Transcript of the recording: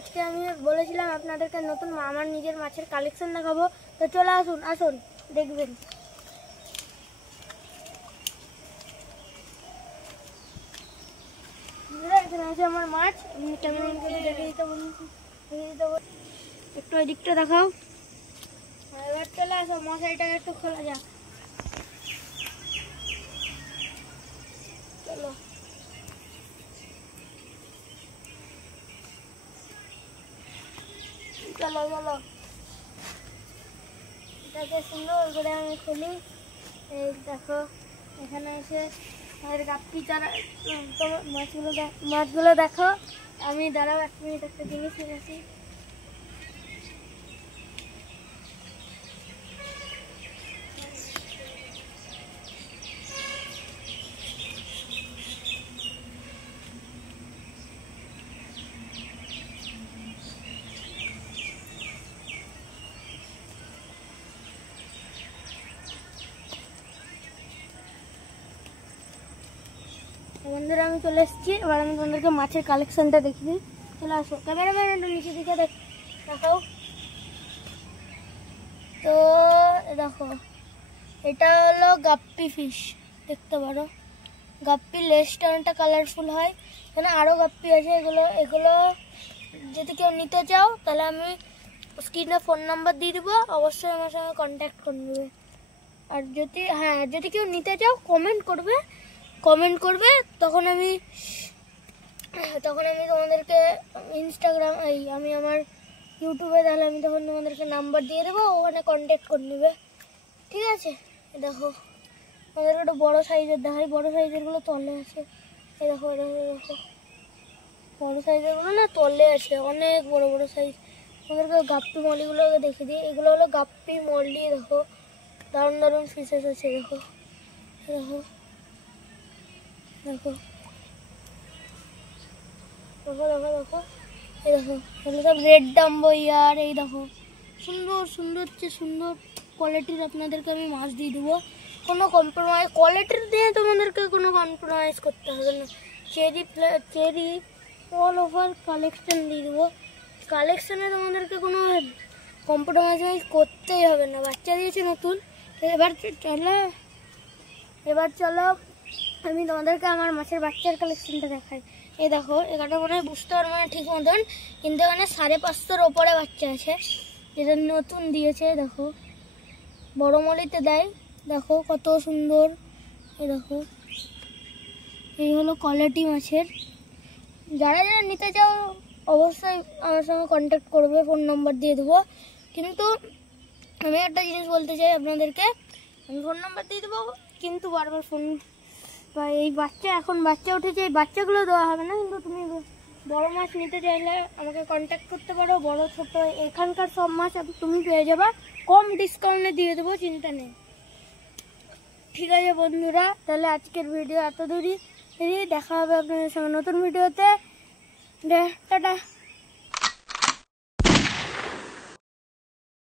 আজকে আমি বলেছিলাম আপনাদেরকে নতুন আমার নিজের মাছের কালেকশন দেখাবো, তো চলে আসুন আসুন দেখবেন। এখানে আছে আমার মাছ, কেমন করে দেখে দিতে একটু ওই দিকটা দেখাও। এবার চলে আসো, মশারিটা একটু খোলা যাক। চলো চলো চলো, এটাকে সুন্দর করে আমি খুলি। এই দেখো এখানে এসে আর গাপ্পি চারা, মাছগুলো দেখো। আমি দাঁড়াও 1 মিনিট, একটা জিনিস এনেছি। বন্ধুরা আমি চলে এসেছি, এবার আমি তোমাদেরকে মাছের কালেকশনটা দেখিয়ে দিই। চলে আসো, ক্যামেরাম্যান একটু নিচে দিকে দেখাও। তো দেখো এটা হলো গাপ্পি ফিশ, দেখতে পারো। গাপ্পির লেজটা অনেকটা কালারফুল হয়। এখানে আরও গাপ্পি আছে, এগুলো যদি কেউ নিতে চাও তাহলে আমি স্ক্রিনে ফোন নাম্বার দিয়ে দেবো, অবশ্যই আমার সঙ্গে কন্ট্যাক্ট করে নেবে। আর যদি কেউ নিতে চাও কমেন্ট করবে, তখন আমি তোমাদেরকে ইনস্টাগ্রাম আমি আমার ইউটিউবে তাহলে আমি তখন তোমাদেরকে নাম্বার দিয়ে দেবো, ওখানে কন্ট্যাক্ট করে নেবে, ঠিক আছে। দেখো আমাদেরকে একটু বড়ো সাইজের দেখাই, বড়ো সাইজেরগুলো তলে আছে। এই দেখো বড়ো সাইজেরগুলো না তলে আছে, অনেক বড় বড় সাইজ। আমাদেরকে গাপ্পি মলিগুলোকে দেখে দিই, এগুলো হলো গাপ্পি মলি। দেখো দারুণ দারুণ ফিশেস আছে, দেখো দেখো দেখো দেখো দেখো দেখো এই দেখো, এগুলো সব রেড ডাম্বো ইয়ার। এই দেখো সুন্দর সুন্দর কোয়ালিটির আপনাদেরকে আমি মাছ দিয়ে দেবো, কোনো কম্প্রোমাইজ কোয়ালিটির দিয়ে তোমাদেরকে কোনো কম্প্রোমাইজ করতে হবে না। চেরি অল ওভার কালেকশন দিয়ে দেবো, কালেকশনে তোমাদেরকে কোনো কম্প্রোমাইজ করতেই হবে না। বাচ্চা দিয়েছি নতুন। এবার চলো আমি তোমাদেরকে আমার মাছের বাচ্চার কালেকশনটা দেখাই। এই দেখো এখানে মনে হয় বুঝতে পারবো না ঠিক মতন, কিন্তু এখানে 550-র ওপরে বাচ্চা আছে, যেটা নতুন দিয়েছে। দেখো বড় মলিতে দেয়, দেখো কত সুন্দর। এই দেখো এই হলো কোয়ালিটি মাছের। যারা নিতে চাও অবশ্যই আমার সঙ্গে কন্ট্যাক্ট করবে, ফোন নাম্বার দিয়ে দেবো। কিন্তু আমি একটা জিনিস বলতে চাই আপনাদেরকে, আমি ফোন নাম্বার দিয়ে দেবো, কিন্তু বারবার ফোন বা এই এখন বাচ্চা উঠেছে, এই বাচ্চাগুলো দেওয়া হবে না। কিন্তু তুমি বড় মাছ নিতে চাইলে আমাকে কন্ট্যাক্ট করতে পারো, বড় ছোট এখানকার সব মাছ তুমি পেয়ে যাবা, কম ডিসকাউন্টে দিয়ে দেবো, চিন্তা নেই, ঠিক আছে বন্ধুরা। তাহলে আজকের ভিডিও এত দূরই, দেখা হবে আপনাদের সঙ্গে নতুন ভিডিওতে। টাটা।